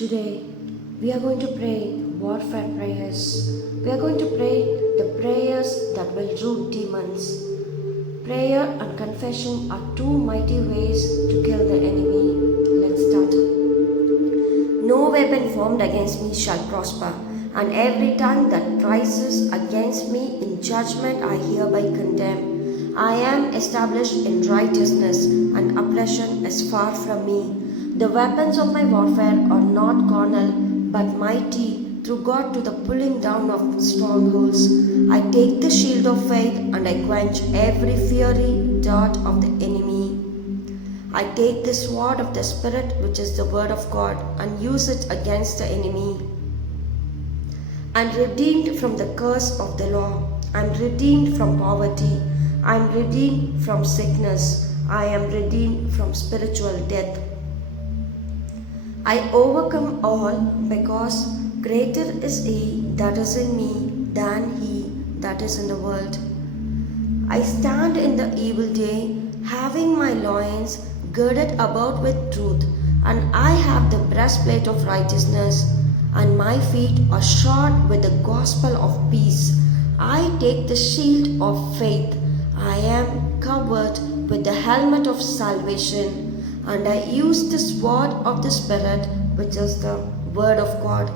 Today, we are going to pray warfare prayers. We are going to pray the prayers that will root demons. Prayer and confession are two mighty ways to kill the enemy. Let's start. No weapon formed against me shall prosper, and every tongue that rises against me in judgment I hereby condemn. I am established in righteousness, and oppression is far from me. The weapons of my warfare are not carnal, but mighty through God to the pulling down of strongholds. I take the shield of faith and I quench every fiery dart of the enemy. I take the sword of the Spirit, which is the word of God, and use it against the enemy. I am redeemed from the curse of the law. I am redeemed from poverty. I am redeemed from sickness. I am redeemed from spiritual death. I overcome all because greater is He that is in me than he that is in the world. I stand in the evil day, having my loins girded about with truth, and I have the breastplate of righteousness, and my feet are shod with the gospel of peace. I take the shield of faith. I am covered with the helmet of salvation, and I use the sword of the Spirit, which is the word of God.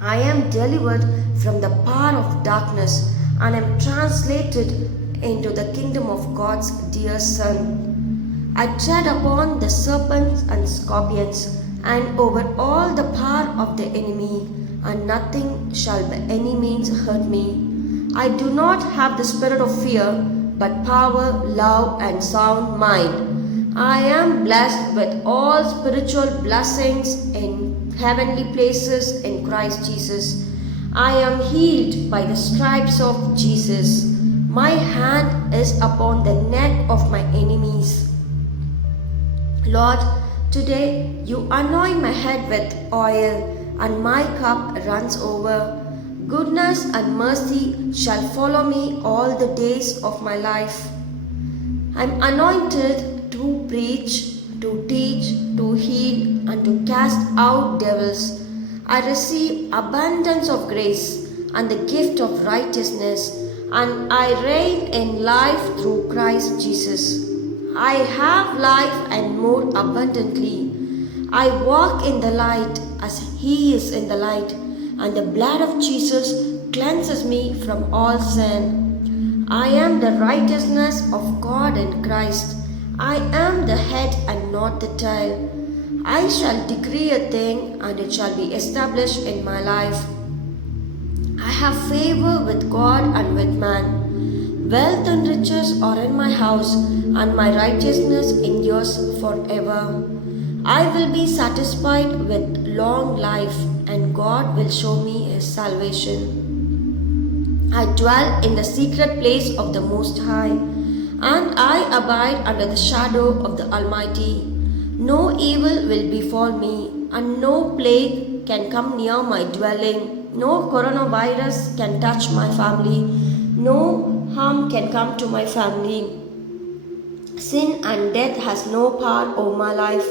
I am delivered from the power of darkness and am translated into the kingdom of God's dear Son. I tread upon the serpents and scorpions and over all the power of the enemy, and nothing shall by any means hurt me. I do not have the spirit of fear, but power, love, and sound mind. I am blessed with all spiritual blessings in heavenly places in Christ Jesus. I am healed by the stripes of Jesus. My hand is upon the neck of my enemies. Lord, today you anoint my head with oil, and my cup runs over. Goodness and mercy shall follow me all the days of my life. I am anointed to preach, to teach, to heal, and to cast out devils. I receive abundance of grace and the gift of righteousness, and I reign in life through Christ Jesus. I have life and more abundantly. I walk in the light as He is in the light, and the blood of Jesus cleanses me from all sin. I am the righteousness of God in Christ. I am the head and not the tail. I shall decree a thing, and it shall be established in my life. I have favor with God and with man. Wealth and riches are in my house, and my righteousness endures forever. I will be satisfied with long life, and God will show me His salvation. I dwell in the secret place of the Most High, and I abide under the shadow of the Almighty. No evil will befall me, and no plague can come near my dwelling. No coronavirus can touch my family. No harm can come to my family. Sin and death has no power over my life.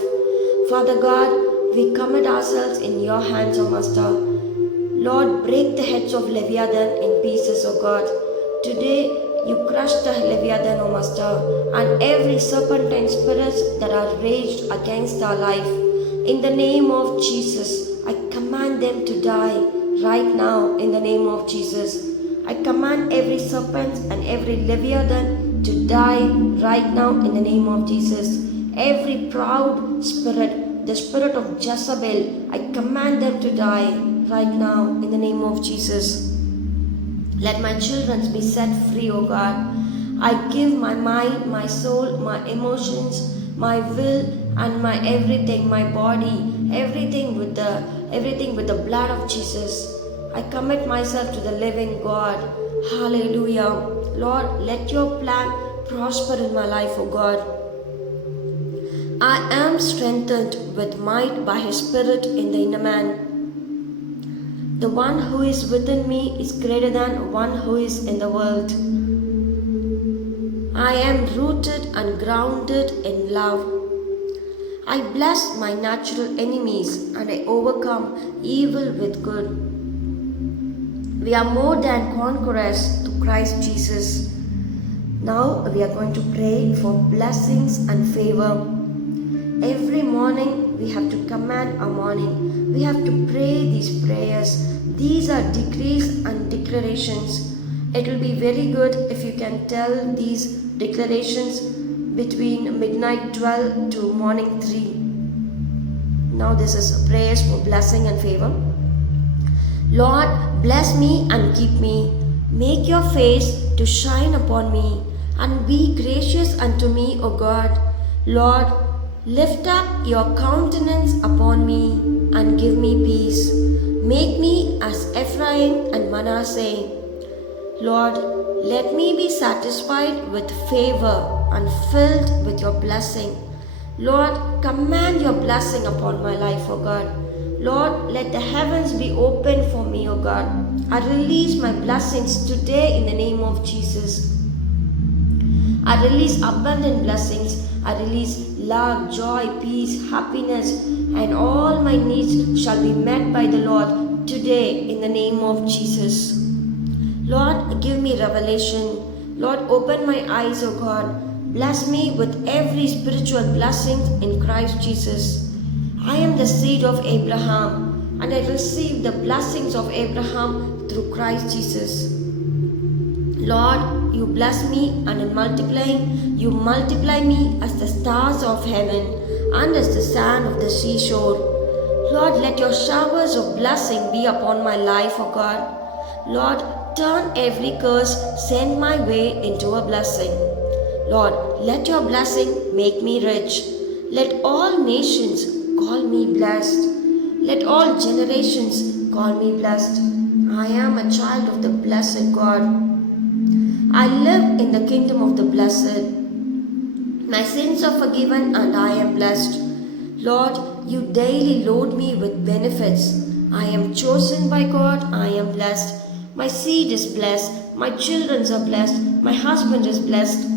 Father God, we commit ourselves in your hands, O Master. Lord, break the heads of Leviathan in pieces, O God. Today, you crush the Leviathan, O Master, and every serpentine spirits that are raged against our life. In the name of Jesus, I command them to die right now in the name of Jesus. I command every serpent and every Leviathan to die right now in the name of Jesus. Every proud spirit, the spirit of Jezebel, I command them to die right now in the name of Jesus. Let my children be set free, O God. I give my mind, my soul, my emotions, my will, and my everything, my body, everything with the blood of Jesus. I commit myself to the living God. Hallelujah. Lord, let your plan prosper in my life, O God. I am strengthened with might by His Spirit in the inner man. The one who is within me is greater than one who is in the world. I am rooted and grounded in love. I bless my natural enemies and I overcome evil with good. We are more than conquerors through Christ Jesus. Now we are going to pray for blessings and favor. Every morning we have to command our morning. We have to pray these prayers. These are decrees and declarations. It will be very good if you can tell these declarations between midnight 12 to morning 3. Now this is prayers for blessing and favor. Lord, bless me and keep me. Make your face to shine upon me and be gracious unto me, O God. Lord, lift up your countenance upon me and give me peace. Make me as Ephraim and Manasseh. Lord, let me be satisfied with favor and filled with your blessing. Lord, command your blessing upon my life, O God. Lord, let the heavens be open for me, O God. I release my blessings today in the name of Jesus. I release abundant blessings. I release love, joy, peace, happiness, and all my needs shall be met by the Lord today in the name of Jesus. Lord, give me revelation. Lord, open my eyes, O God. Bless me with every spiritual blessing in Christ Jesus. I am the seed of Abraham, and I receive the blessings of Abraham through Christ Jesus. Lord, you bless me, and in multiplying, you multiply me as the stars of heaven and as the sand of the seashore. Lord, let your showers of blessing be upon my life, O God. Lord, turn every curse sent my way into a blessing. Lord, let your blessing make me rich. Let all nations call me blessed. Let all generations call me blessed. I am a child of the blessed God. I live in the kingdom of the blessed. My sins are forgiven and I am blessed. Lord, you daily load me with benefits. I am chosen by God, I am blessed. My seed is blessed, my children are blessed, my husband is blessed.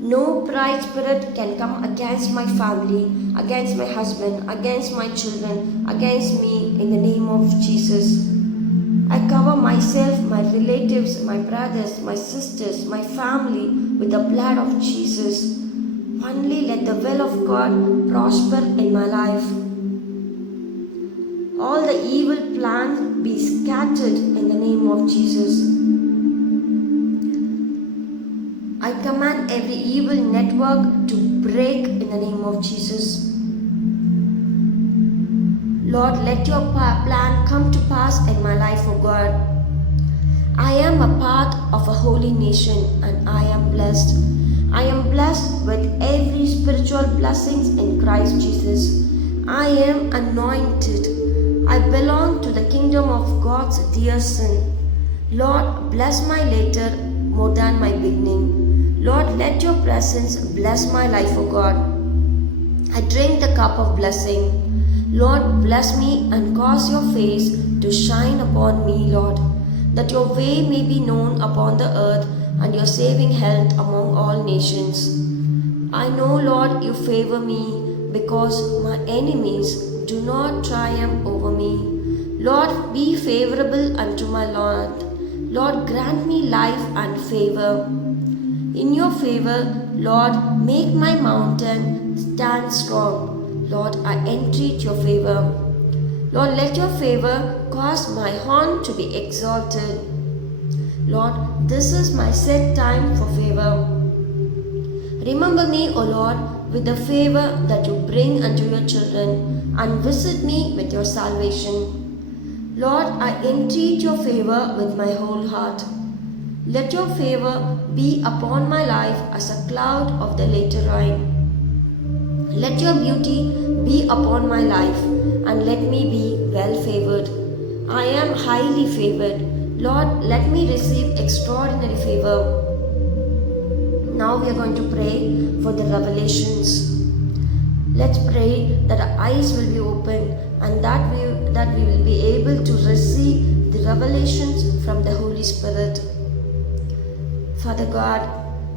No pride spirit can come against my family, against my husband, against my children, against me in the name of Jesus. I cover myself, my relatives, my brothers, my sisters, my family with the blood of Jesus. Only let the will of God prosper in my life. All the evil plans be scattered in the name of Jesus. I command every evil network to break in the name of Jesus. Lord, let your plan come to pass in my life, O God. I am a part of a holy nation and I am blessed. I am blessed with every spiritual blessings in Christ Jesus. I am anointed. I belong to the kingdom of God's dear Son. Lord, bless my later more than my beginning. Lord, let your presence bless my life, O God. I drink the cup of blessing. Lord, bless me and cause your face to shine upon me, Lord, that your way may be known upon the earth and your saving health among all nations. I know, Lord, you favor me because my enemies do not triumph over me. Lord, be favorable unto my Lord. Lord, grant me life and favor. In your favor, Lord, make my mountain stand strong. Lord, I entreat your favor. Lord, let your favor cause my horn to be exalted. Lord, this is my set time for favor. Remember me, O Lord, with the favor that you bring unto your children, and visit me with your salvation. Lord, I entreat your favor with my whole heart. Let your favor be upon my life as a cloud of the later rain. Let your beauty be upon my life, and let me be well favored. I am highly favored. Lord, let me receive extraordinary favor. Now we are going to pray for the revelations. Let's pray that our eyes will be open and that we will be able to receive the revelations from the Holy Spirit. Father God,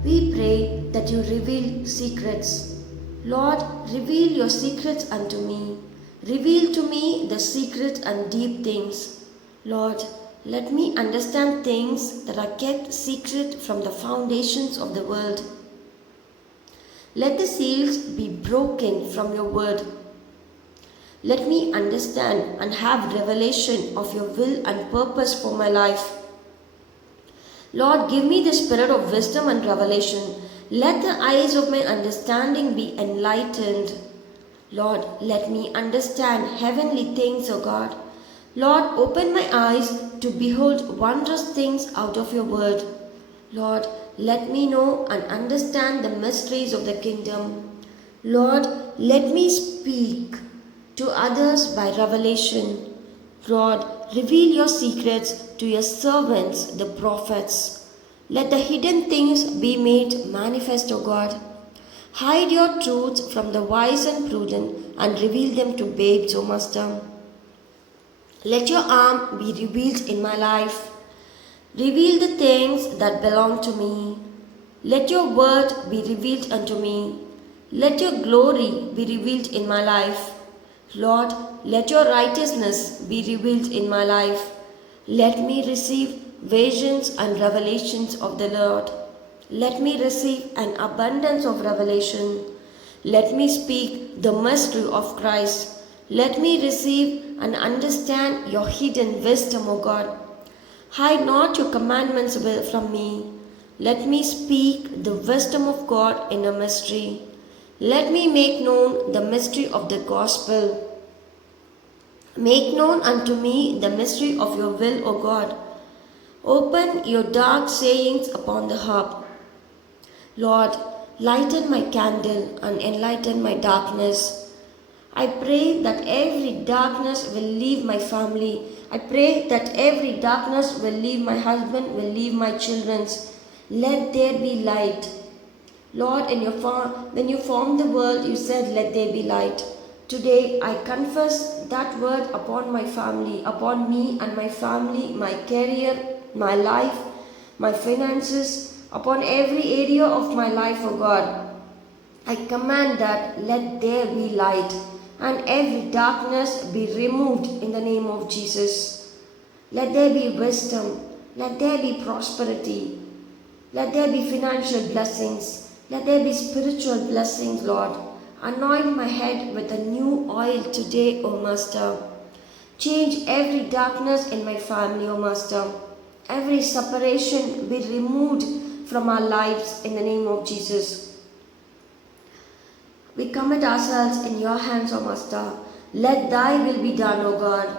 we pray that you reveal secrets. Lord, reveal your secrets unto me. Reveal to me the secret and deep things. Lord, let me understand things that are kept secret from the foundations of the world. Let the seals be broken from your word. Let me understand and have revelation of your will and purpose for my life. Lord, give me the spirit of wisdom and revelation. Let the eyes of my understanding be enlightened. Lord, let me understand heavenly things, O God. Lord, open my eyes to behold wondrous things out of your word. Lord, let me know and understand the mysteries of the kingdom. Lord, let me speak to others by revelation. Lord, reveal your secrets to your servants, the prophets. Let the hidden things be made manifest, O God. Hide your truths from the wise and prudent and reveal them to babes, O Master. Let your arm be revealed in my life. Reveal the things that belong to me. Let your word be revealed unto me. Let your glory be revealed in my life. Lord, let your righteousness be revealed in my life. Let me receive visions and revelations of the Lord. Let me receive an abundance of revelation. Let me speak the mystery of Christ. Let me receive and understand your hidden wisdom, O God. Hide not your commandments from me. Let me speak the wisdom of God in a mystery. Let me make known the mystery of the gospel. Make known unto me the mystery of your will, O God. Open your dark sayings upon the harp. Lord, lighten my candle and enlighten my darkness. I pray that every darkness will leave my family. I pray that every darkness will leave my husband, will leave my children's. Let there be light. Lord, when you formed the world, you said, let there be light. Today, I confess that word upon my family, upon me and my family, my career, my life, my finances, upon every area of my life, O God. I command that let there be light and every darkness be removed in the name of Jesus. Let there be wisdom. Let there be prosperity. Let there be financial blessings. Let there be spiritual blessings, Lord. Anoint my head with a new oil today, O Master. Change every darkness in my family, O Master. Every separation be removed from our lives in the name of Jesus. We commit ourselves in your hands, O Master. Let thy will be done, O God.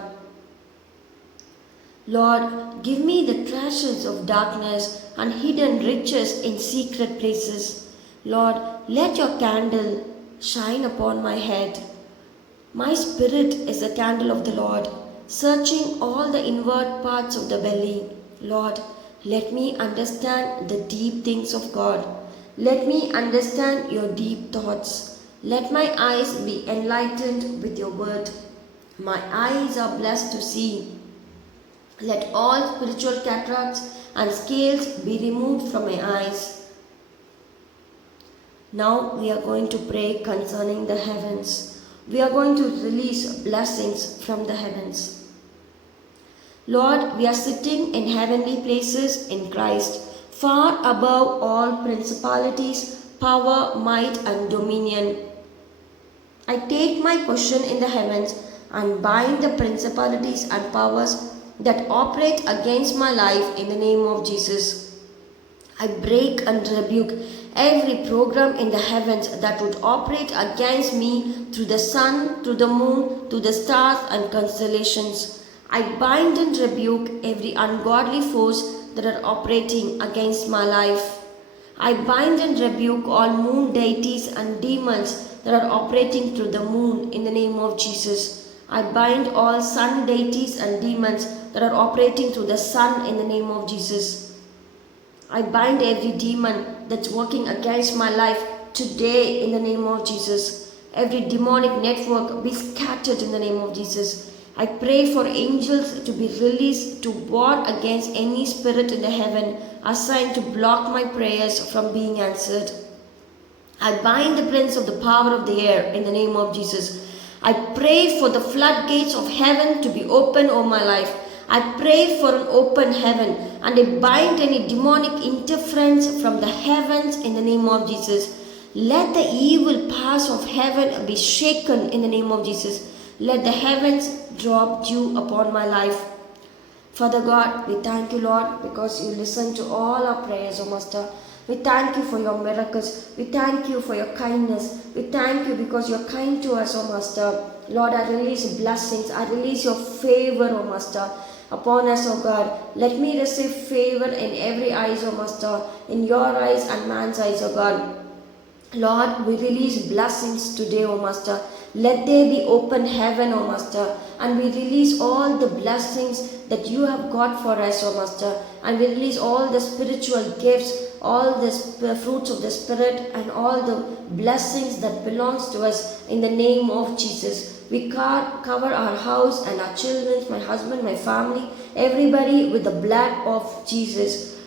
Lord, give me the treasures of darkness and hidden riches in secret places. Lord, let your candle shine upon my head. My spirit is the candle of the Lord, searching all the inward parts of the belly. Lord, let me understand the deep things of God. Let me understand your deep thoughts. Let my eyes be enlightened with your word. My eyes are blessed to see. Let all spiritual cataracts and scales be removed from my eyes. Now we are going to pray concerning the heavens. We are going to release blessings from the heavens. Lord, we are sitting in heavenly places in Christ, far above all principalities, power, might, and dominion. I take my position in the heavens and bind the principalities and powers that operate against my life in the name of Jesus. I break and rebuke every program in the heavens that would operate against me through the sun, through the moon, through the stars and constellations. I bind and rebuke every ungodly force that are operating against my life. I bind and rebuke all moon deities and demons that are operating through the moon in the name of Jesus. I bind all sun deities and demons that are operating through the sun in the name of Jesus. I bind every demon that's working against my life today in the name of Jesus. Every demonic network be scattered in the name of Jesus. I pray for angels to be released to war against any spirit in the heaven assigned to block my prayers from being answered. I bind the prince of the power of the air in the name of Jesus. I pray for the floodgates of heaven to be open over my life. I pray for an open heaven, and I bind any demonic interference from the heavens in the name of Jesus. Let the evil powers of heaven be shaken in the name of Jesus. Let the heavens drop dew upon my life. Father God, we thank you, Lord, because you listen to all our prayers, O Master. We thank you for your miracles. We thank you for your kindness. We thank you because you're kind to us, O Master. Lord, I release blessings. I release your favor, O Master, upon us, O God. Let me receive favor in every eyes, O Master, in your eyes and man's eyes, O God. Lord, we release blessings today, O Master. Let there be open heaven, O Master. And we release all the blessings that you have got for us, O Master. And we release all the spiritual gifts, all the fruits of the Spirit, and all the blessings that belongs to us in the name of Jesus. We cover our house and our children, my husband, my family, everybody with the blood of Jesus.